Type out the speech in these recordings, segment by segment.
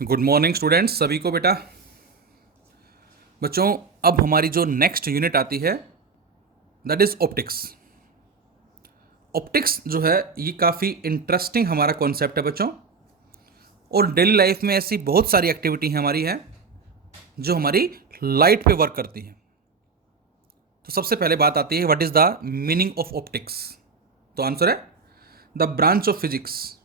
Good morning students सभी को बेटा। बच्चों अब हमारी जो नेक्स्ट यूनिट आती है दैट इज ऑप्टिक्स। ऑप्टिक्स जो है ये काफ़ी इंटरेस्टिंग हमारा कॉन्सेप्ट है बच्चों, और डेली लाइफ में ऐसी बहुत सारी एक्टिविटी हमारी हैं जो हमारी लाइट पे वर्क करती हैं। तो सबसे पहले बात आती है what is the meaning of optics. तो आंसर है the branch of physics,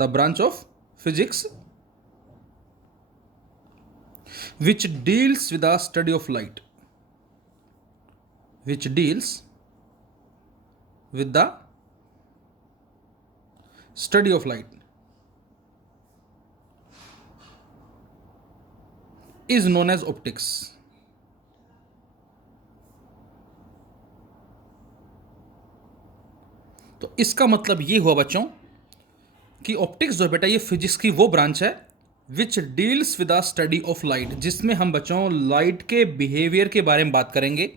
the branch of physics which deals with the study of light, which deals with the study of light is known as optics. तो इसका मतलब ये हुआ बच्चों कि optics जो है बेटा ये फिजिक्स की वो ब्रांच है विच deals with the study of light, जिसमें हम बच्चों लाइट के बिहेवियर के बारे में बात करेंगे।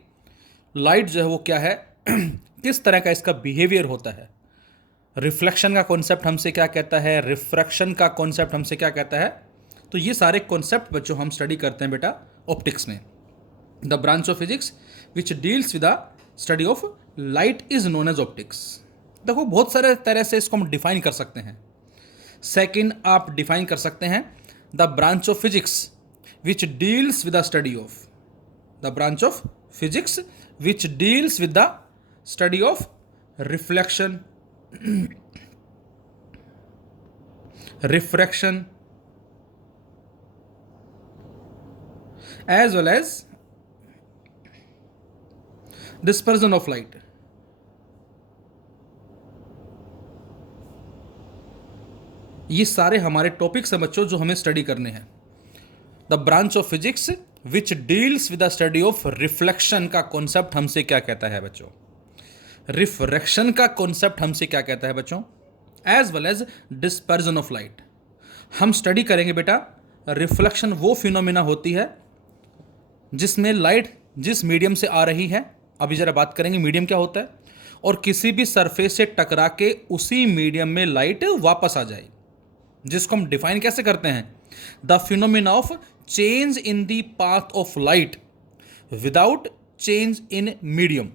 लाइट जो है वो क्या है, किस तरह का इसका बिहेवियर होता है, रिफ्लेक्शन का कॉन्सेप्ट हमसे क्या कहता है, रिफ्रैक्शन का कॉन्सेप्ट हमसे क्या कहता है। तो ये सारे कॉन्सेप्ट बच्चों हम स्टडी करते हैं बेटा ऑप्टिक्स में। The branch of physics which deals with the study of light is known as optics. देखो बहुत सारे तरह से इसको हम डिफाइन कर सकते हैं। सेकंड आप डिफाइन कर सकते हैं the branch of physics which deals with the study of, the branch of physics which deals with the study of reflection, refraction as well as dispersion of light। ये सारे हमारे टॉपिक्स हैं बच्चों जो हमें स्टडी करने हैं। The branch of physics which deals with the study of reflection का कॉन्सेप्ट हमसे क्या कहता है बच्चों, रिफ्रैक्शन का कॉन्सेप्ट हमसे क्या कहता है बच्चों, as well as dispersion of light. हम स्टडी करेंगे बेटा रिफ्लेक्शन वो फिनोमिना होती है जिसमें लाइट जिस मीडियम से आ रही है, अभी जरा बात करेंगे मीडियम क्या होता है, और किसी भी सरफेस से टकरा के उसी मीडियम में लाइट वापस आ जाए, जिसको हम डिफाइन कैसे करते हैं, the phenomena of change in the path of light without change in medium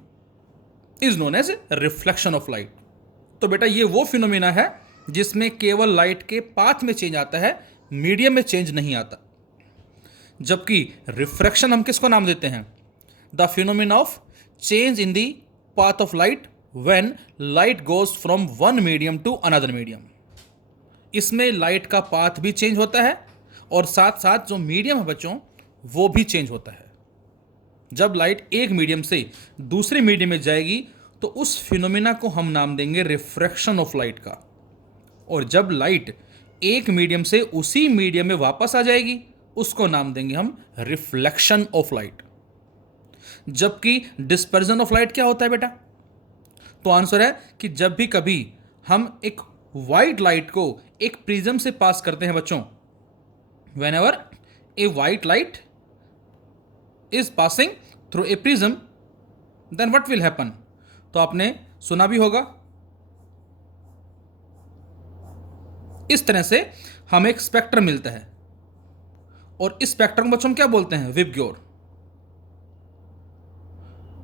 is known as reflection of light. तो बेटा ये वो फिनोमिना है जिसमें केवल लाइट के पाथ में चेंज आता है, मीडियम में चेंज नहीं आता। जबकि रिफ्रैक्शन हम किसको नाम देते हैं, the phenomena of change in the path of light when light goes from one medium to another medium. इसमें लाइट का पाथ भी चेंज होता है और साथ साथ जो मीडियम है बच्चों वो भी चेंज होता है। जब लाइट एक मीडियम से दूसरे मीडियम में जाएगी तो उस फिनोमिना को हम नाम देंगे रिफ्रैक्शन ऑफ लाइट का, और जब लाइट एक मीडियम से उसी मीडियम में वापस आ जाएगी उसको नाम देंगे हम रिफ्लेक्शन ऑफ लाइट। जबकि डिस्पर्जन ऑफ लाइट क्या होता है बेटा, तो आंसर है कि जब भी कभी हम एक वाइट लाइट को एक प्रिज्म से पास करते हैं बच्चों, whenever a white light is passing through a prism then what will happen. तो आपने सुना भी होगा, इस तरह से हमें एक स्पेक्ट्रम मिलता है और इस स्पेक्ट्रम को हम क्या बोलते हैं, VIBGYOR.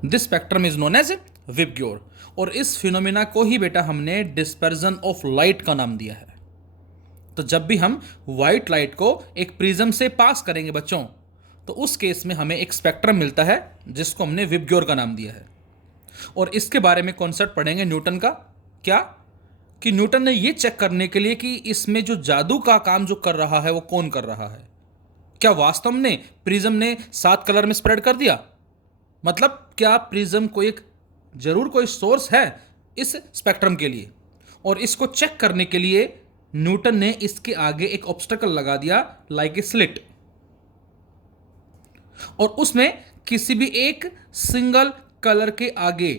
This spectrum is known as VIBGYOR, और इस फिनोमिना को ही बेटा हमने डिस्पर्जन ऑफ लाइट का नाम दिया है। तो जब भी हम व्हाइट लाइट को एक प्रिज्म से पास करेंगे बच्चों तो उस केस में हमें एक स्पेक्ट्रम मिलता है जिसको हमने विबग्योर का नाम दिया है। और इसके बारे में कॉन्सेप्ट पढ़ेंगे न्यूटन का, क्या कि न्यूटन ने ये चेक करने के लिए कि इसमें जो जादू का काम जो कर रहा है वो कौन कर रहा है, क्या वास्तव में प्रिज्म ने 7 कलर में स्प्रेड कर दिया, मतलब क्या प्रिज्म को एक जरूर कोई सोर्स है इस स्पेक्ट्रम के लिए। और इसको चेक करने के लिए न्यूटन ने इसके आगे एक ऑब्स्टेकल लगा दिया लाइक ए स्लिट, और उसमें किसी भी एक सिंगल कलर के आगे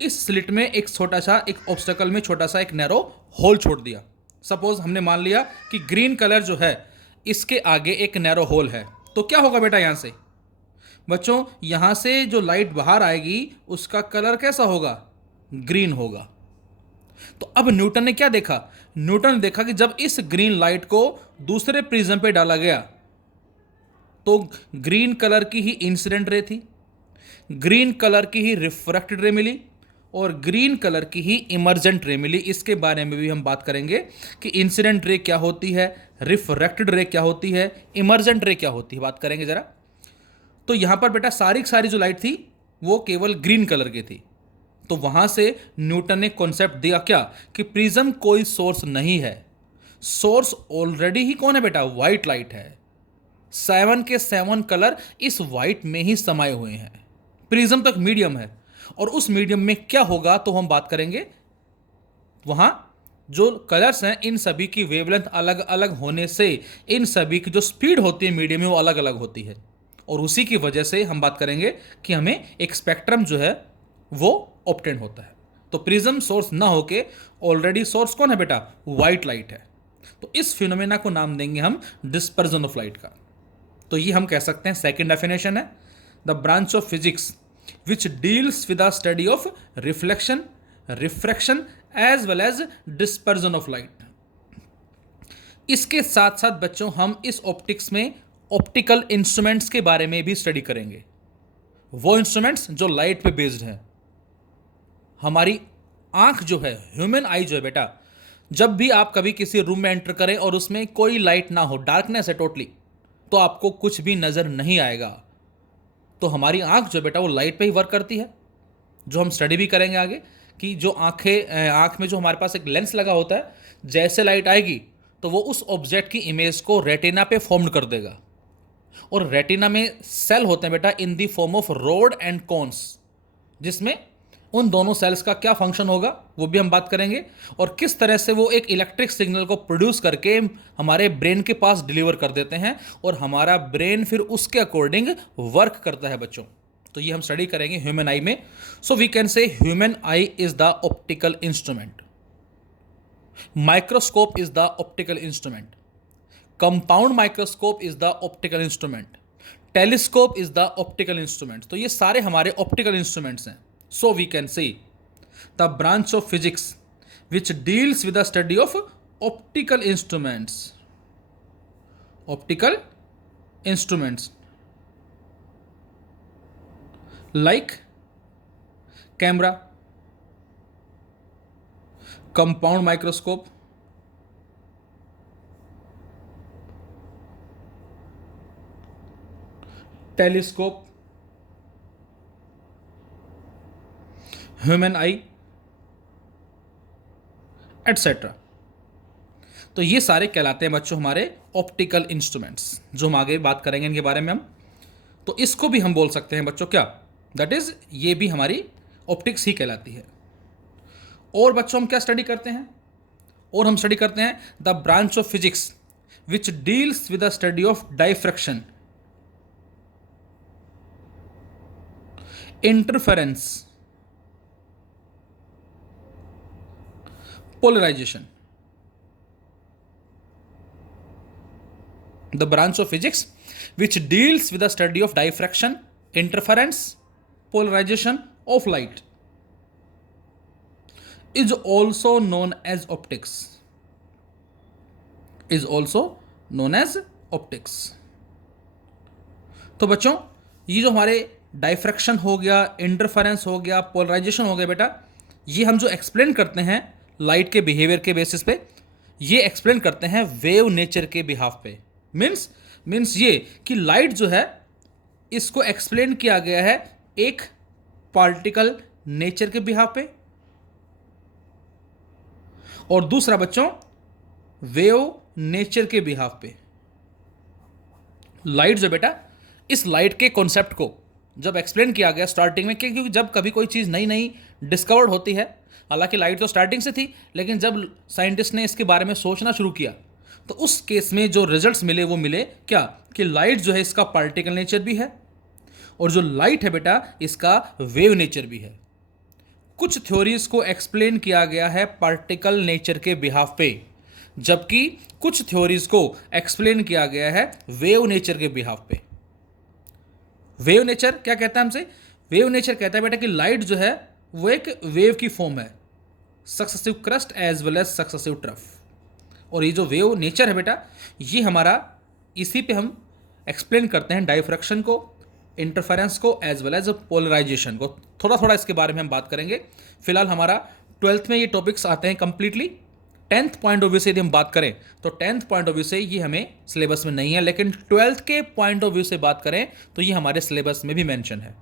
इस स्लिट में एक छोटा सा, एक ऑब्स्टेकल में छोटा सा एक नैरो होल छोड़ दिया। सपोज हमने मान लिया कि ग्रीन कलर जो है इसके आगे एक नैरो होल है, तो क्या होगा बेटा यहां से बच्चों, यहां से जो लाइट बाहर आएगी उसका कलर कैसा होगा, ग्रीन होगा। तो अब न्यूटन ने क्या देखा? न्यूटन ने देखा कि जब इस ग्रीन लाइट को दूसरे प्रिज्म पे डाला गया तो ग्रीन कलर की ही इंसिडेंट रे थी, ग्रीन कलर की ही रिफ्रैक्टेड रे मिली और ग्रीन कलर की ही इमर्जेंट रे मिली। इसके बारे में भी हम बात करेंगे कि इंसिडेंट रे क्या होती है, रिफ्रैक्टेड रे क्या होती है, इमर्जेंट रे क्या होती है, बात करेंगे जरा। तो यहां पर बेटा सारी की सारी जो लाइट थी वो केवल ग्रीन कलर की थी। तो वहां से न्यूटन ने कॉन्सेप्ट दिया क्या कि प्रिज्म कोई सोर्स नहीं है, सोर्स ऑलरेडी ही कौन है बेटा? व्हाइट लाइट है। 7 के 7 कलर इस व्हाइट में ही समाये हुए हैं। प्रिज्म तो एक मीडियम है और उस मीडियम में क्या होगा तो हम बात करेंगे। वहां जो कलर्स हैं इन सभी की वेवलेंथ अलग अलग होने से इन सभी की जो स्पीड होती है मीडियम में वो अलग अलग होती है और उसी की वजह से हम बात करेंगे कि हमें एक स्पेक्ट्रम जो है वो ऑब्टेन होता है। तो प्रिज्म सोर्स ना होके ऑलरेडी सोर्स कौन है बेटा? व्हाइट लाइट है। तो इस फिनोमेना को नाम देंगे हम डिस्पर्जन ऑफ लाइट का। तो ये हम कह सकते हैं सेकंड डेफिनेशन है, the branch of physics which deals with the study of reflection, refraction as well as dispersion of light. इसके साथ साथ बच्चों हम इस ऑप्टिक्स में ऑप्टिकल इंस्ट्रूमेंट्स के बारे में भी स्टडी करेंगे, वो इंस्ट्रूमेंट्स जो लाइट पे बेस्ड हैं। हमारी आंख जो है, ह्यूमन आई जो है बेटा, जब भी आप कभी किसी रूम में एंटर करें और उसमें कोई लाइट ना हो, डार्कनेस है टोटली, तो आपको कुछ भी नजर नहीं आएगा। तो हमारी आंख जो बेटा वो लाइट पे ही वर्क करती है, जो हम स्टडी भी करेंगे आगे कि जो आंख में जो हमारे पास एक लेंस लगा होता है, जैसे लाइट आएगी तो वो उस ऑब्जेक्ट की इमेज को रेटिना पे फॉर्म कर देगा। और रेटिना में सेल होते हैं बेटा in the form of road and cons, जिसमें उन दोनों सेल्स का क्या फंक्शन होगा वो भी हम बात करेंगे और किस तरह से वो एक इलेक्ट्रिक सिग्नल को प्रोड्यूस करके हमारे ब्रेन के पास डिलीवर कर देते हैं और हमारा ब्रेन फिर उसके अकॉर्डिंग वर्क करता है बच्चों। तो ये हम स्टडी करेंगे ह्यूमन आई में। So we can say human eye is the optical instrument, microscope is the optical instrument, compound microscope is the optical instrument, telescope is the optical instrument. तो ये सारे हमारे ऑप्टिकल इंस्ट्रूमेंट्स हैं। So we can say the branch of physics which deals with the study of optical instruments. Optical instruments like camera, compound microscope, telescope, human I etcetera. तो ये सारे कहलाते हैं बच्चों हमारे ऑप्टिकल इंस्ट्रूमेंट्स, जो हम आगे बात करेंगे इनके बारे में हम। तो इसको भी हम बोल सकते हैं बच्चों क्या, दैट इज ये भी हमारी ऑप्टिक्स ही कहलाती है। और बच्चों हम क्या स्टडी करते हैं? और हम स्टडी करते हैं the branch of physics which deals with the study of diffraction, interference, polarization. The branch of physics which deals with the study of diffraction, interference, polarization of light is also known as optics. Is also known as optics. तो बच्चों ये जो हमारे diffraction हो गया, interference हो गया, polarisation हो गया बेटा, ये हम जो एक्सप्लेन करते हैं लाइट के बिहेवियर के बेसिस पे, ये एक्सप्लेन करते हैं वेव नेचर के बिहाफ पे। मीन्स ये कि लाइट जो है इसको एक्सप्लेन किया गया है एक पार्टिकल नेचर के बिहाफ पे, और दूसरा बच्चों वेव नेचर के बिहाफ पे। लाइट जो बेटा, इस लाइट के कॉन्सेप्ट को जब एक्सप्लेन किया गया स्टार्टिंग में, क्योंकि जब कभी कोई चीज़ नई नई डिस्कवर्ड होती है, हालांकि लाइट तो स्टार्टिंग से थी, लेकिन जब साइंटिस्ट ने इसके बारे में सोचना शुरू किया तो उस केस में जो रिजल्ट्स मिले वो मिले क्या कि लाइट जो है इसका पार्टिकल नेचर भी है और जो लाइट है बेटा इसका वेव नेचर भी है। कुछ थ्योरीज को एक्सप्लेन किया गया है पार्टिकल नेचर के बिहाफ पे, जबकि कुछ थ्योरीज को एक्सप्लेन किया गया है वेव नेचर के बिहाफ पे। वेव नेचर क्या कहता है हमसे? वेव नेचर कहता है बेटा कि लाइट जो है वो एक वेव की फॉर्म है, successive crest as well as successive trough. और ये जो वेव नेचर है बेटा, ये हमारा इसी पे हम एक्सप्लेन करते हैं डाइफ्रैक्शन को, इंटरफेरेंस को, एज वेल एज पोलराइजेशन को। थोड़ा थोड़ा इसके बारे में हम बात करेंगे। फिलहाल हमारा 12th में ये टॉपिक्स आते हैं completely. 10th point of view से यदि हम बात करें तो 10th पॉइंट ऑफ व्यू से ये हमें सिलेबस में नहीं है, लेकिन 12th के पॉइंट ऑफ व्यू से बात करें तो ये हमारे सिलेबस में भी मेंशन है।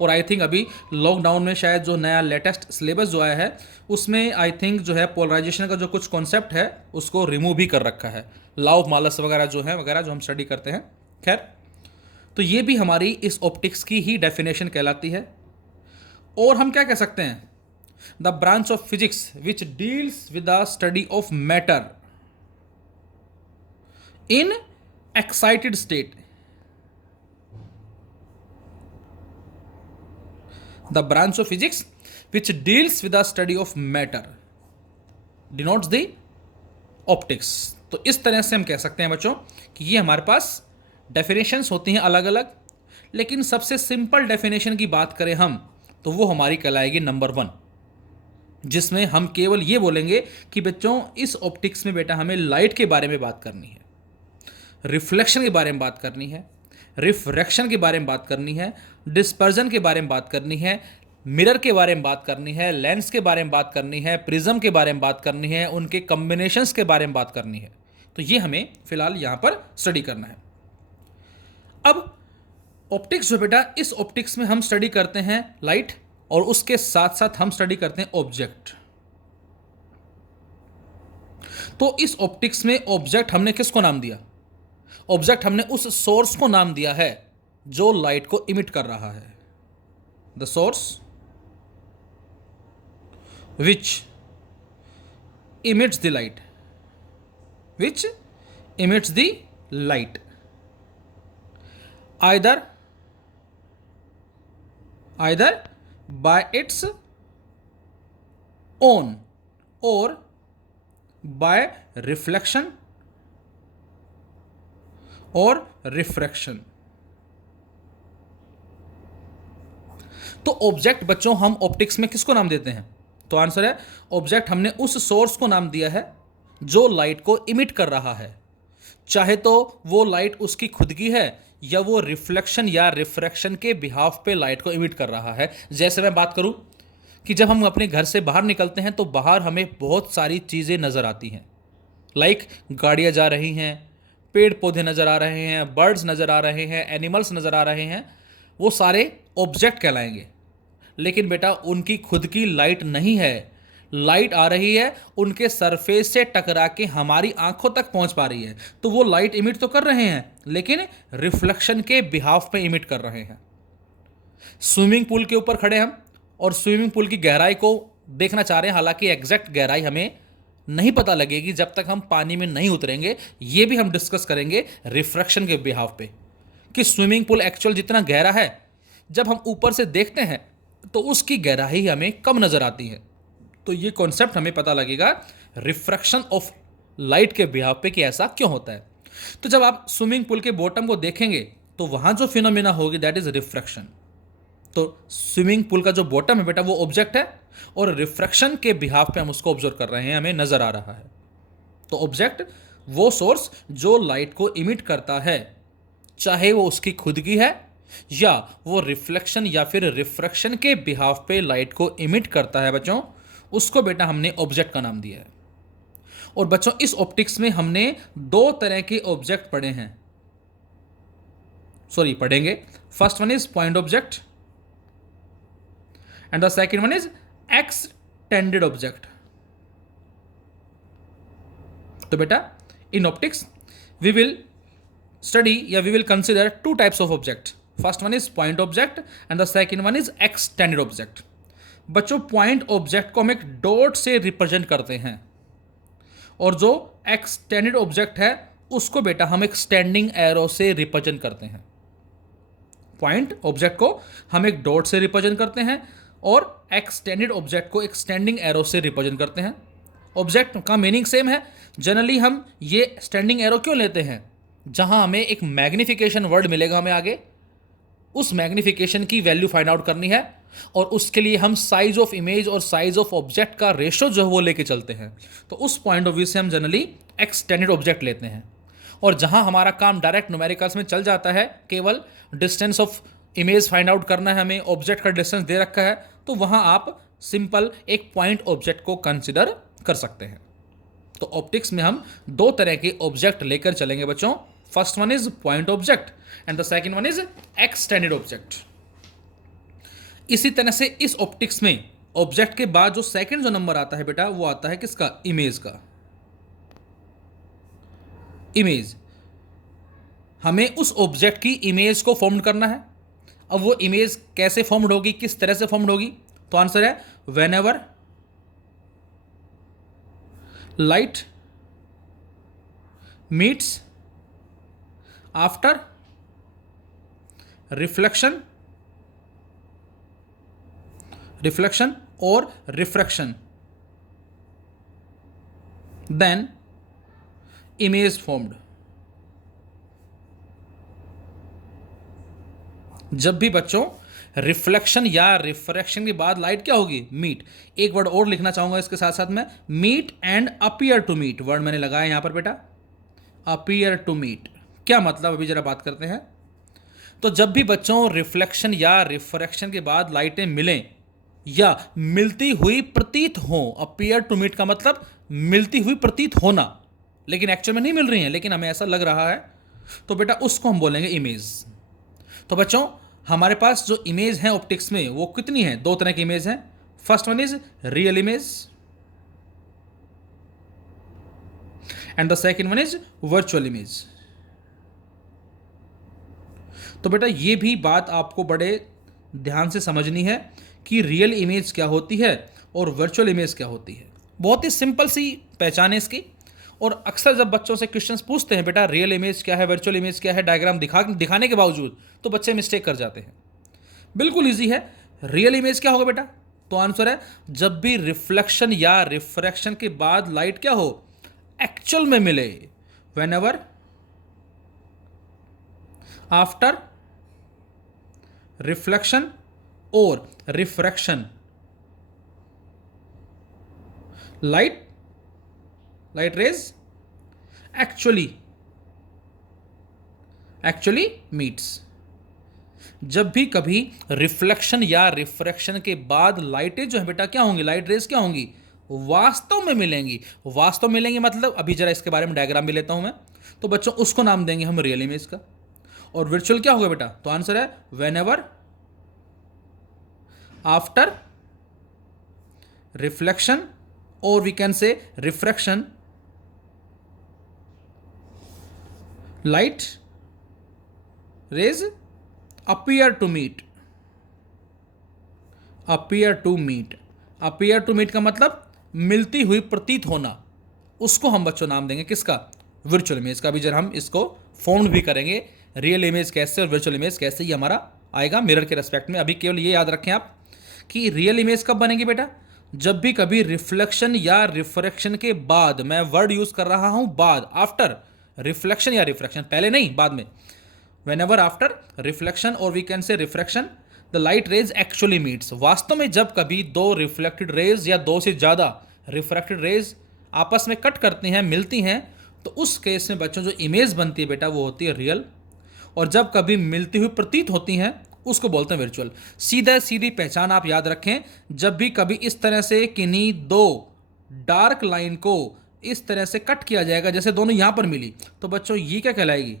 और आई थिंक अभी लॉकडाउन में शायद जो नया लेटेस्ट सिलेबस जो आया है उसमें आई थिंक जो है पोलराइजेशन का जो कुछ कॉन्सेप्ट है उसको रिमूव भी कर रखा है। लॉ ऑफ मालस वगैरह जो है वगैरह जो हम स्टडी करते हैं। खैर, तो ये भी हमारी इस ऑप्टिक्स की ही डेफिनेशन कहलाती है। और हम क्या कह सकते हैं, the branch of physics which deals with the study of matter in excited state. The branch of physics which deals with the study of matter denotes the optics। तो इस तरह से हम कह सकते हैं बच्चों कि ये हमारे पास डेफिनेशंस होती हैं अलग अलग, लेकिन सबसे सिंपल डेफिनेशन की बात करें हम तो वो हमारी कहलाएगी नंबर 1, जिसमें हम केवल ये बोलेंगे कि बच्चों इस ऑप्टिक्स में बेटा हमें लाइट के बारे में बात करनी है, रिफ्लेक्शन के बारे में बात करनी है, रिफ्रैक्शन के बारे में बात करनी है, डिस्पर्जन के बारे में बात करनी है, मिरर के बारे में बात करनी है, लेंस के बारे में बात करनी है, प्रिज्म के बारे में बात करनी है, उनके कॉम्बिनेशंस के बारे में बात करनी है। तो ये हमें फिलहाल यहाँ पर स्टडी करना है। अब ऑप्टिक्स जो बेटा, इस ऑप्टिक्स में हम स्टडी करते हैं लाइट और उसके साथ साथ हम स्टडी करते हैं ऑब्जेक्ट। तो इस ऑप्टिक्स में ऑब्जेक्ट हमने किसको नाम दिया? ऑब्जेक्ट हमने उस सोर्स को नाम दिया है जो लाइट को इमिट कर रहा है। The source which emits the light, which emits the light either by its own or by reflection और रिफ्रैक्शन। तो ऑब्जेक्ट बच्चों हम ऑप्टिक्स में किसको नाम देते हैं? तो आंसर है ऑब्जेक्ट हमने उस सोर्स को नाम दिया है जो लाइट को इमिट कर रहा है, चाहे तो वो लाइट उसकी खुद की है या वो रिफ्लेक्शन या रिफ्रैक्शन के बिहाफ पे लाइट को इमिट कर रहा है। जैसे मैं बात करूं कि जब हम अपने घर से बाहर निकलते हैं तो बाहर हमें बहुत सारी चीज़ें नज़र आती हैं, लाइक गाड़ियाँ जा रही हैं, पेड़ पौधे नज़र आ रहे हैं, बर्ड्स नज़र आ रहे हैं, एनिमल्स नज़र आ रहे हैं, वो सारे ऑब्जेक्ट कहलाएंगे। लेकिन बेटा उनकी खुद की लाइट नहीं है, लाइट आ रही है उनके सरफेस से टकरा के हमारी आंखों तक पहुंच पा रही है, तो वो लाइट इमिट तो कर रहे हैं लेकिन रिफ्लेक्शन के बिहाफ पे इमिट कर रहे हैं। स्विमिंग पूल के ऊपर खड़े हम और स्विमिंग पूल की गहराई को देखना चाह रहे हैं, हालांकि एग्जैक्ट गहराई हमें नहीं पता लगेगी जब तक हम पानी में नहीं उतरेंगे। ये भी हम डिस्कस करेंगे रिफ्रैक्शन के बिहाफ पे कि स्विमिंग पूल एक्चुअल जितना गहरा है जब हम ऊपर से देखते हैं तो उसकी गहराई हमें कम नज़र आती है। तो ये कॉन्सेप्ट हमें पता लगेगा रिफ्रैक्शन ऑफ लाइट के बिहाफ पे कि ऐसा क्यों होता है। तो जब आप स्विमिंग पूल के बॉटम को देखेंगे तो वहाँ जो फिनोमिना होगी दैट इज रिफ्रैक्शन। तो स्विमिंग पूल का जो बॉटम है बेटा वो ऑब्जेक्ट है और रिफ्रैक्शन के बिहाफ पे हम उसको ऑब्जर्व कर रहे हैं, हमें नज़र आ रहा है। तो ऑब्जेक्ट वो सोर्स जो लाइट को इमिट करता है, चाहे वो उसकी खुद की है या वो रिफ्लेक्शन या फिर रिफ्रैक्शन के बिहाफ पे लाइट को इमिट करता है बच्चों, उसको बेटा हमने ऑब्जेक्ट का नाम दिया है। और बच्चों इस ऑप्टिक्स में हमने दो तरह के ऑब्जेक्ट पढ़ेंगे। First one is point object and the second one is extended object. तो बेटा in optics we will study या we will consider two types of object. First one is point object and the second one is extended object. बच्चों point object को हम एक dot से represent करते हैं और जो एक्सटेंडेड ऑब्जेक्ट है उसको बेटा हम एक स्टैंडिंग एरो से रिप्रेजेंट करते हैं। पॉइंट ऑब्जेक्ट को हम एक डॉट से रिप्रेजेंट करते हैं और एक्सटेंडेड ऑब्जेक्ट को एक स्टैंडिंग एरो से रिप्रेजेंट करते हैं। ऑब्जेक्ट का मीनिंग सेम है। जनरली हम ये स्टैंडिंग एरो क्यों लेते हैं? जहां हमें एक मैग्निफिकेशन वर्ड मिलेगा हमें आगे, उस मैग्निफिकेशन की वैल्यू फाइंड आउट करनी है, और उसके लिए हम साइज ऑफ इमेज और साइज ऑफ ऑब्जेक्ट का रेशो जो है वो लेके चलते हैं। तो उस पॉइंट ऑफ व्यू से हम जनरली एक्सटेंडेड ऑब्जेक्ट लेते हैं। और जहां हमारा काम डायरेक्ट न्यूमेरिकल्स में चल जाता है, केवल distance of image find out करना है हमें, ऑब्जेक्ट का डिस्टेंस दे रखा है, तो वहां आप सिंपल एक पॉइंट ऑब्जेक्ट को कंसिडर कर सकते हैं। तो ऑप्टिक्स में हम दो तरह के ऑब्जेक्ट लेकर चलेंगे बच्चों। First one is point object and the second one is extended object. इसी तरह से इस ऑप्टिक्स में ऑब्जेक्ट के बाद जो सेकंड जो नंबर आता है बेटा, वो आता है किसका? इमेज का। इमेज, हमें उस ऑब्जेक्ट की इमेज को फॉर्म करना है। अब वो इमेज कैसे फॉर्म्ड होगी, किस तरह से फॉर्म्ड होगी? तो आंसर है when ever light meets after reflection और रिफ्रैक्शन, देन इमेज फॉर्म्ड। जब भी बच्चों रिफ्लेक्शन या रिफ्रैक्शन के बाद लाइट क्या होगी? मीट। एक वर्ड और लिखना चाहूंगा इसके साथ साथ में, meet and appear to meet. Word मैंने लगाया यहां पर बेटा, अपीयर टू मीट। क्या मतलब, अभी जरा बात करते हैं। तो जब भी बच्चों रिफ्लेक्शन या रिफ्रैक्शन के बाद लाइटें मिलें या मिलती हुई प्रतीत हो, अपीयर टू मीट का मतलब मिलती हुई प्रतीत होना, लेकिन एक्चुअल में नहीं मिल रही हैं, लेकिन हमें ऐसा लग रहा है, तो बेटा उसको हम बोलेंगे इमेज। तो बच्चों हमारे पास जो इमेज है ऑप्टिक्स में वो कितनी है? दो तरह की इमेज है। First one is real image and the second one is virtual image. तो बेटा ये भी बात आपको बड़े ध्यान से समझनी है कि रियल इमेज क्या होती है और वर्चुअल इमेज क्या होती है। बहुत ही सिंपल सी पहचान है इसकी। और अक्सर जब बच्चों से क्वेश्चंस पूछते हैं बेटा रियल इमेज क्या है, वर्चुअल इमेज क्या है, डायग्राम दिखाने के बावजूद, तो बच्चे मिस्टेक कर जाते हैं। बिल्कुल इजी है। रियल इमेज क्या होगा बेटा? तो आंसर है जब भी रिफ्लेक्शन या रिफ्रैक्शन के बाद लाइट क्या हो? एक्चुअल में मिले। वेन एवर आफ्टर रिफ्लेक्शन और refraction light rays actually meets. जब भी कभी रिफ्लेक्शन या रिफ्रैक्शन के बाद लाइटें जो है बेटा क्या होंगी? लाइट रेज क्या होंगी? वास्तव में मिलेंगी। वास्तव में मिलेंगी मतलब, अभी जरा इसके बारे में डायग्राम भी लेता हूं मैं। तो बच्चों उसको नाम देंगे हम रियल इमेज का। और वर्चुअल क्या होगा बेटा? तो आंसर है वेन एवर आफ्टर रिफ्लेक्शन और we can say refraction light rays appear to meet. Appear to meet का मतलब मिलती हुई प्रतीत होना। उसको हम बच्चों नाम देंगे किसका? वर्चुअल इमेज का। भी जरा हम इसको फॉर्म भी करेंगे, रियल इमेज कैसे और वर्चुअल इमेज कैसे, ये हमारा आएगा मिरर के रेस्पेक्ट में। अभी केवल ये याद रखें आप कि रियल इमेज कब बनेगी बेटा? जब भी कभी रिफ्लेक्शन या रिफ्रैक्शन के बाद, मैं वर्ड यूज कर रहा हूं बाद, आफ्टर रिफ्लेक्शन या रिफ्रैक्शन, पहले नहीं बाद में। वेन एवर आफ्टर रिफ्लेक्शन और we can say refraction the light rays actually meets. वास्तव में जब कभी दो रिफ्लेक्टेड रेज या दो से ज़्यादा रिफ्रैक्टेड रेज आपस में कट करती हैं, मिलती हैं, तो उस केस में बच्चों जो इमेज बनती है बेटा वो होती है रियल। और जब कभी मिलती हुई प्रतीत होती हैं उसको बोलते हैं वर्चुअल। सीधी पहचान आप याद रखें। जब भी कभी इस तरह से किन्हीं दो डार्क लाइन को इस तरह से कट किया जाएगा, जैसे दोनों यहां पर मिली, तो बच्चों ये क्या कहलाएगी?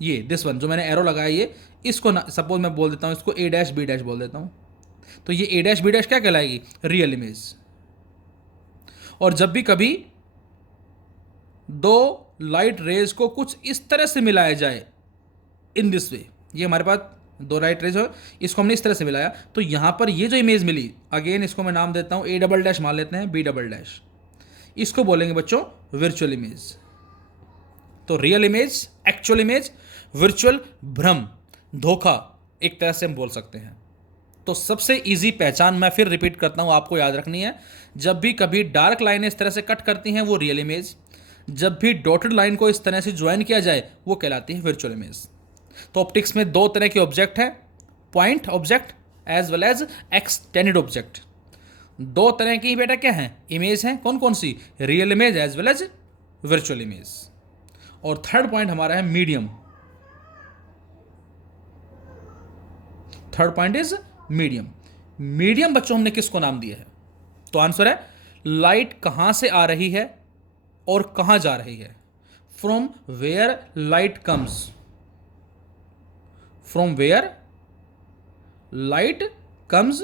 ये दिस वन जो मैंने एरो लगाया, ये इसको ना सपोज मैं बोल देता हूं, इसको ए डैश बी डैश बोल देता हूं, तो ये ए डैश बी डैश क्या कहलाएगी? Real image. और जब भी कभी दो लाइट रेज को कुछ इस तरह से मिलाया जाए, इन दिस वे, ये हमारे पास दो लाइट रेज हो, इसको हमने इस तरह से मिलाया, तो यहां पर ये जो इमेज मिली, अगेन इसको मैं नाम देता हूं ए डबल डैश मान लेते हैं, बी डबल डैश, इसको बोलेंगे बच्चों वर्चुअल इमेज। तो real image, actual image, virtual भ्रम, धोखा, एक तरह से हम बोल सकते हैं। तो सबसे इजी पहचान मैं फिर रिपीट करता हूं, आपको याद रखनी है। जब भी कभी डार्क लाइन इस तरह से कट करती हैं वो रियल इमेज, जब भी डॉटेड लाइन को इस तरह से ज्वाइन किया जाए वो कहलाती है वर्चुअल इमेज। तो ऑप्टिक्स में दो तरह के ऑब्जेक्ट हैं, point object as well as extended object. दो तरह की बेटा क्या है, इमेज है, कौन कौन सी, real image as well as virtual image. और थर्ड पॉइंट हमारा है medium. Third point is medium. Medium बच्चों हमने किसको नाम दिया है, तो आंसर है लाइट कहां से आ रही है और कहां जा रही है। From where light comes, from where light comes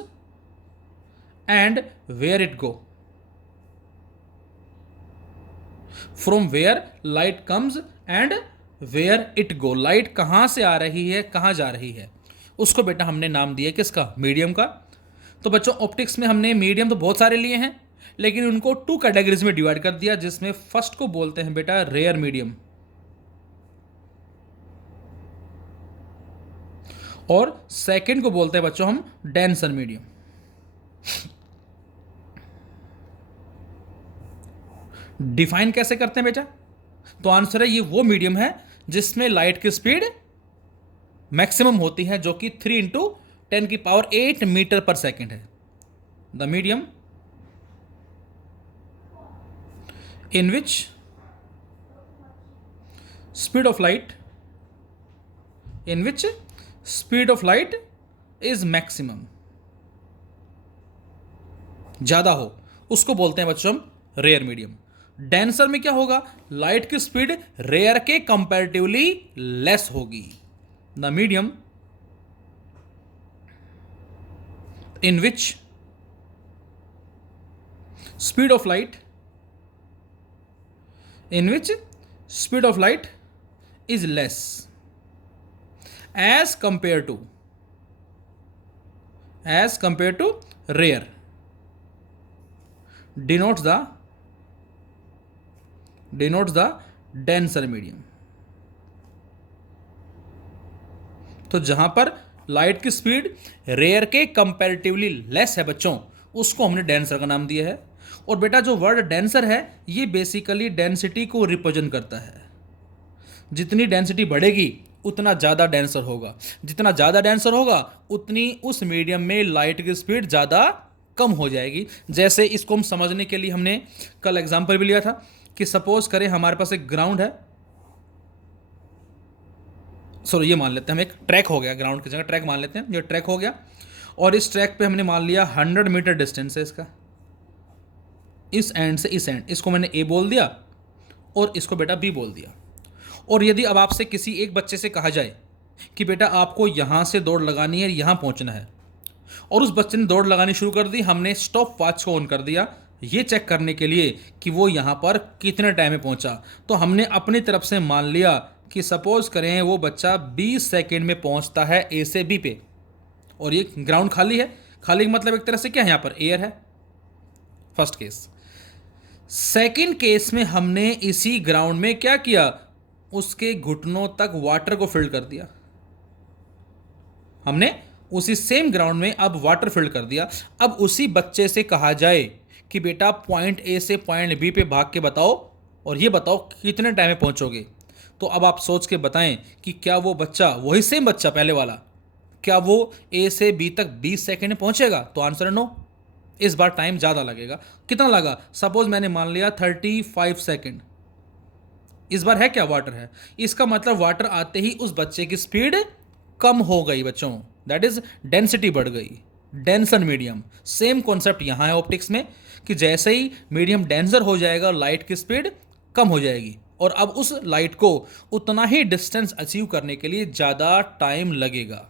and where it go. From where light comes and where it go. Light कहां से आ रही है, कहां जा रही है, उसको बेटा हमने नाम दिया किसका, मीडियम का। तो बच्चों ऑप्टिक्स में हमने मीडियम तो बहुत सारे लिए हैं, लेकिन उनको टू कैटेगरीज में डिवाइड कर दिया, जिसमें फर्स्ट को बोलते हैं बेटा रेयर मीडियम और सेकंड को बोलते हैं बच्चों हम डेंसर मीडियम। डिफाइन कैसे करते हैं बेटा, तो आंसर है ये वो मीडियम है जिसमें लाइट की स्पीड मैक्सिमम होती है, जो कि 3 × 10⁸ मीटर पर सेकेंड है। The medium in which speed of light is maximum, ज्यादा हो, उसको बोलते हैं बच्चों हम रेयर मीडियम। डेंसर में क्या होगा, लाइट की स्पीड रेयर के कंपैरेटिवली लेस होगी। The medium in which speed of light is less as compared to rare denotes the denser medium। तो जहां पर लाइट की स्पीड रेयर के कंपैरेटिवली लेस है बच्चों, उसको हमने डेंसर का नाम दिया है। और बेटा जो वर्ड डेंसर है ये बेसिकली डेंसिटी को रिप्रेजेंट करता है। जितनी डेंसिटी बढ़ेगी उतना ज़्यादा डेंसर होगा, जितना ज़्यादा डेंसर होगा उतनी उस मीडियम में लाइट की स्पीड ज़्यादा कम हो जाएगी। जैसे इसको हम समझने के लिए हमने कल एग्जांपल भी लिया था कि सपोज करें हमारे पास एक ग्राउंड है, सॉरी ये मान लेते हैं हम एक ट्रैक हो गया, ग्राउंड की जगह ट्रैक मान लेते हैं, ये ट्रैक हो गया और इस ट्रैक पे हमने मान लिया 100 मीटर डिस्टेंस है इसका, इस एंड से इस एंड, इसको मैंने ए बोल दिया और इसको बेटा बी बोल दिया। और यदि अब आपसे किसी एक बच्चे से कहा जाए कि बेटा आपको यहाँ से दौड़ लगानी है, यहाँ पहुँचना है, और उस बच्चे ने दौड़ लगानी शुरू कर दी, हमने स्टॉप वॉच को ऑन कर दिया ये चेक करने के लिए कि वो यहाँ पर कितने टाइम में पहुँचा, तो हमने अपनी तरफ से मान लिया कि सपोज करें वो बच्चा 20 सेकेंड में पहुँचता है ए से बी पे, और ये ग्राउंड खाली है। खाली का मतलब एक तरह से क्या है, यहाँ पर एयर है, फर्स्ट केस। सेकंड केस में हमने इसी ग्राउंड में क्या किया, उसके घुटनों तक वाटर को फिल कर दिया। हमने उसी सेम ग्राउंड में अब वाटर फिल कर दिया। अब उसी बच्चे से कहा जाए कि बेटा पॉइंट ए से पॉइंट बी पे भाग के बताओ और ये बताओ कितने टाइम में पहुंचोगे, तो अब आप सोच के बताएं कि क्या वो बच्चा, वही सेम बच्चा पहले वाला, क्या वो ए से बी तक 20 सेकेंड में पहुंचेगा, तो आंसर है नो। इस बार टाइम ज़्यादा लगेगा। कितना लगा, सपोज मैंने मान लिया 35 सेकेंड। इस बार है क्या, वाटर है, इसका मतलब वाटर आते ही उस बच्चे की स्पीड कम हो गई बच्चों, दैट इज डेंसिटी बढ़ गई। डेंसर मीडियम, सेम कॉन्सेप्ट यहाँ है ऑप्टिक्स में कि जैसे ही मीडियम डेंसर हो जाएगा लाइट की स्पीड कम हो जाएगी और अब उस लाइट को उतना ही डिस्टेंस अचीव करने के लिए ज़्यादा टाइम लगेगा।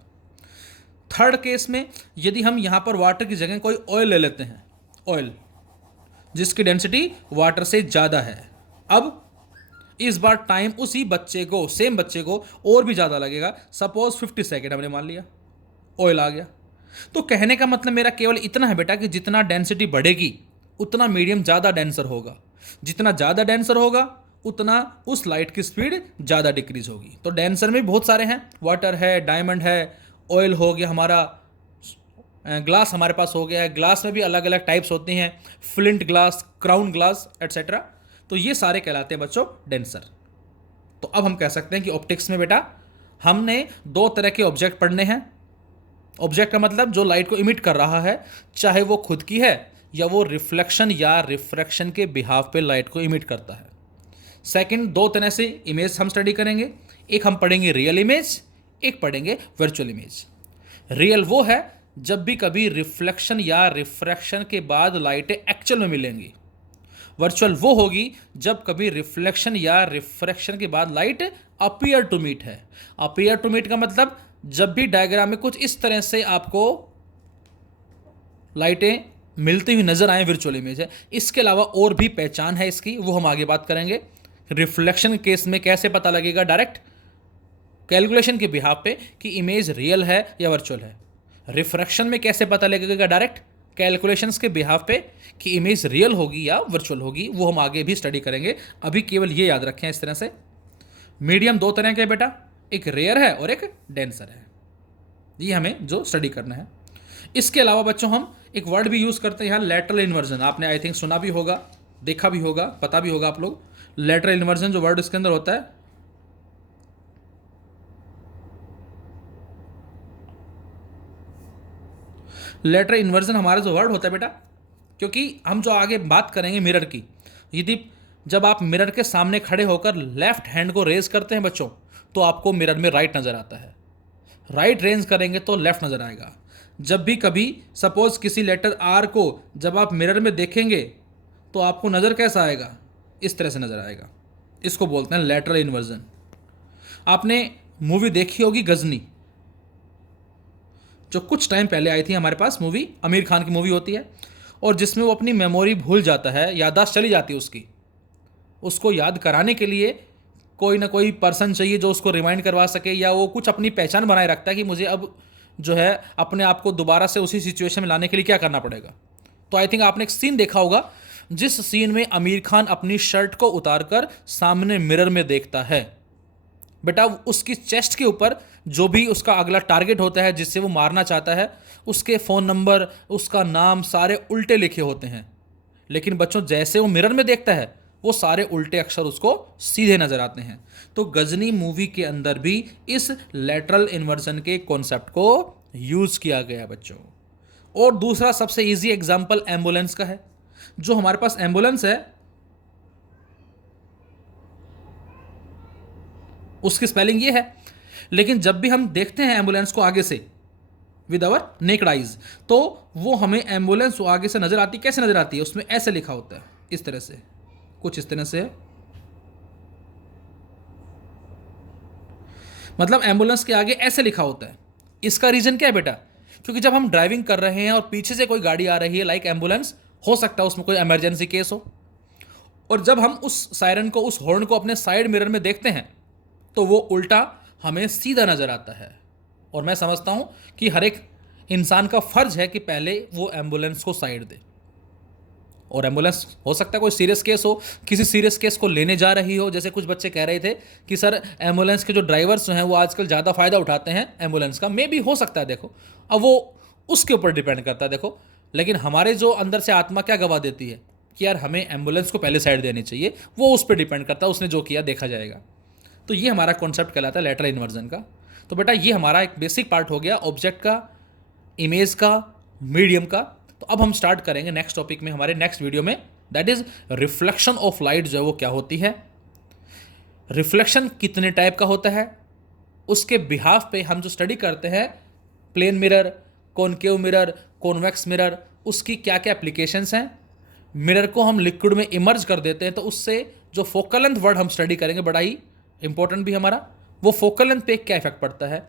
थर्ड केस में यदि हम यहाँ पर वाटर की जगह कोई ऑयल ले लेते हैं, ऑयल जिसकी डेंसिटी वाटर से ज़्यादा है, अब इस बार टाइम उसी बच्चे को, सेम बच्चे को और भी ज़्यादा लगेगा। सपोज 50 सेकेंड हमने मान लिया, ऑयल आ गया। तो कहने का मतलब मेरा केवल इतना है बेटा कि जितना डेंसिटी बढ़ेगी उतना मीडियम ज़्यादा डेंसर होगा, जितना ज़्यादा डेंसर होगा उतना उस लाइट की स्पीड ज़्यादा डिक्रीज होगी। तो डेंसर में बहुत सारे हैं, वाटर है, डायमंड है, ऑयल हो गया, हमारा ग्लास हमारे पास हो गया है। ग्लास में भी अलग अलग टाइप्स होती हैं, flint glass, crown glass etcetera. तो ये सारे कहलाते हैं बच्चों डेंसर। तो अब हम कह सकते हैं कि ऑप्टिक्स में बेटा हमने दो तरह के ऑब्जेक्ट पढ़ने हैं ऑब्जेक्ट का मतलब जो लाइट को इमिट कर रहा है, चाहे वो खुद की है या वो रिफ्लेक्शन या रिफ्रैक्शन के बिहाफ पे लाइट को इमिट करता है। सेकंड, दो तरह से इमेज हम स्टडी करेंगे, एक हम पढ़ेंगे रियल इमेज, एक पढ़ेंगे वर्चुअल इमेज। रियल वो है जब भी कभी रिफ्लेक्शन या रिफ्रैक्शन के बाद लाइटें एक्चुअल में मिलेंगी। वर्चुअल वो होगी जब कभी रिफ्लेक्शन या रिफ्रैक्शन के बाद लाइट अपीयर टू मीट है। अपीयर टू मीट का मतलब जब भी डायग्राम में कुछ इस तरह से आपको लाइटें मिलती हुई नजर आए, वर्चुअल इमेज है। इसके अलावा और भी पहचान है इसकी, वो हम आगे बात करेंगे। रिफ्लेक्शन केस में कैसे पता लगेगा, डायरेक्ट कैलकुलेशन के बिहाफ पे कि इमेज रियल है या वर्चुअल है। रिफ्रैक्शन में कैसे पता लगेगा, डायरेक्ट कैलकुलेशंस के बिहाफ पे कि इमेज रियल होगी या वर्चुअल होगी, वो हम आगे भी स्टडी करेंगे। अभी केवल ये याद रखें इस तरह से। मीडियम दो तरह के बेटा, एक रेयर है और एक डेंसर है, ये हमें जो स्टडी करना है। इसके अलावा बच्चों हम एक वर्ड भी यूज करते हैं यहाँ, लैटरल इन्वर्जन। आपने आई थिंक सुना भी होगा, देखा भी होगा, पता भी होगा आप लोग। लैटरल इन्वर्जन जो वर्ड इसके अंदर होता है, लेटरल इन्वर्जन हमारा जो वर्ड होता है बेटा, क्योंकि हम जो आगे बात करेंगे मिरर की, यदि जब आप मिरर के सामने खड़े होकर लेफ्ट हैंड को रेज करते हैं बच्चों, तो आपको मिरर में राइट नज़र आता है। राइट रेंज करेंगे तो लेफ्ट नज़र आएगा। जब भी कभी सपोज किसी लेटर आर को जब आप मिरर में देखेंगे तो आपको नज़र कैसा आएगा, इस तरह से नज़र आएगा। इसको बोलते हैं लैटरल इन्वर्जन। आपने मूवी देखी होगी गजनी, जो कुछ टाइम पहले आई थी हमारे पास मूवी, आमिर खान की मूवी होती है, और जिसमें वो अपनी मेमोरी भूल जाता है, याददाश्त चली जाती है उसकी। उसको याद कराने के लिए कोई ना कोई पर्सन चाहिए जो उसको रिमाइंड करवा सके, या वो कुछ अपनी पहचान बनाए रखता है कि मुझे अब जो है अपने आप को दोबारा से उसी सिचुएशन में लाने के लिए क्या करना पड़ेगा। तो आई थिंक आपने एक सीन देखा होगा, जिस सीन में आमिर खान अपनी शर्ट को उतारकर सामने मिरर में देखता है। बेटा उसकी चेस्ट के ऊपर जो भी उसका अगला टारगेट होता है जिससे वो मारना चाहता है, उसके फ़ोन नंबर, उसका नाम सारे उल्टे लिखे होते हैं। लेकिन बच्चों जैसे वो मिरर में देखता है, वो सारे उल्टे अक्षर उसको सीधे नज़र आते हैं। तो गजनी मूवी के अंदर भी इस लैटरल इन्वर्जन के कॉन्सेप्ट को यूज़ किया गया बच्चों। और दूसरा सबसे ईजी एग्जाम्पल एम्बुलेंस का है। जो हमारे पास एम्बुलेंस है उसकी स्पेलिंग ये है, लेकिन जब भी हम देखते हैं एम्बुलेंस को आगे से विद आवर नेक्ड आइज, तो वो हमें एम्बुलेंस आगे से नजर आती, कैसे नजर आती है, उसमें ऐसे लिखा होता है, इस तरह से, कुछ इस तरह से है। मतलब एम्बुलेंस के आगे ऐसे लिखा होता है। इसका रीजन क्या है बेटा, क्योंकि जब हम ड्राइविंग कर रहे हैं और पीछे से कोई गाड़ी आ रही है लाइक एम्बुलेंस, हो सकता है उसमें कोई इमरजेंसी केस हो, और जब हम उस सायरन को, उस हॉर्न को अपने साइड मिरर में देखते हैं तो वो उल्टा हमें सीधा नज़र आता है। और मैं समझता हूँ कि हर एक इंसान का फ़र्ज है कि पहले वो एम्बुलेंस को साइड दे। और एम्बुलेंस हो सकता है कोई सीरियस केस हो, किसी सीरियस केस को लेने जा रही हो। जैसे कुछ बच्चे कह रहे थे कि सर एम्बुलेंस के जो ड्राइवर्स हैं वो आजकल ज़्यादा फ़ायदा उठाते हैं एम्बुलेंस का। मे भी हो सकता है, देखो अब वो उसके ऊपर डिपेंड करता है। देखो लेकिन हमारे जो अंदर से आत्मा क्या गवाह देती है कि यार हमें एम्बुलेंस को पहले साइड देनी चाहिए, वो उस पर डिपेंड करता है, उसने जो किया देखा जाएगा। तो ये हमारा कॉन्सेप्ट कहलाता है लैटरल इन्वर्जन का। तो बेटा ये हमारा एक बेसिक पार्ट हो गया ऑब्जेक्ट का, इमेज का, मीडियम का। तो अब हम स्टार्ट करेंगे नेक्स्ट टॉपिक में, हमारे नेक्स्ट वीडियो में, that is reflection of light जो है वो क्या होती है, रिफ्लेक्शन कितने टाइप का होता है, उसके बिहाफ पे हम जो स्टडी करते हैं plane mirror, concave mirror, convex mirror, उसकी क्या क्या एप्लीकेशंस हैं। मिरर को हम लिक्विड में इमर्ज कर देते हैं, तो उससे जो फोकल लेंथ वर्ड हम स्टडी करेंगे बड़ा ही इंपॉर्टेंट भी हमारा, वो फोकल लेंथ पे क्या इफेक्ट पड़ता है।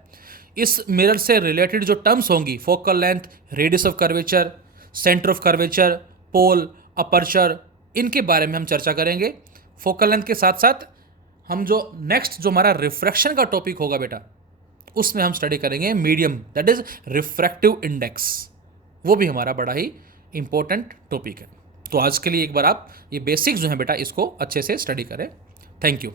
इस मिरर से रिलेटेड जो टर्म्स होंगी, focal length, radius of curvature, centre of curvature, pole, aperture, इनके बारे में हम चर्चा करेंगे। फोकल लेंथ के साथ साथ हम जो नेक्स्ट जो हमारा रिफ्रैक्शन का टॉपिक होगा बेटा, उसमें हम स्टडी करेंगे medium, that is refractive index. वो भी हमारा बड़ा ही इंपॉर्टेंट टॉपिक है। तो आज के लिए एक बार आप ये बेसिक्स जो हैं बेटा इसको अच्छे से स्टडी करें। Thank you.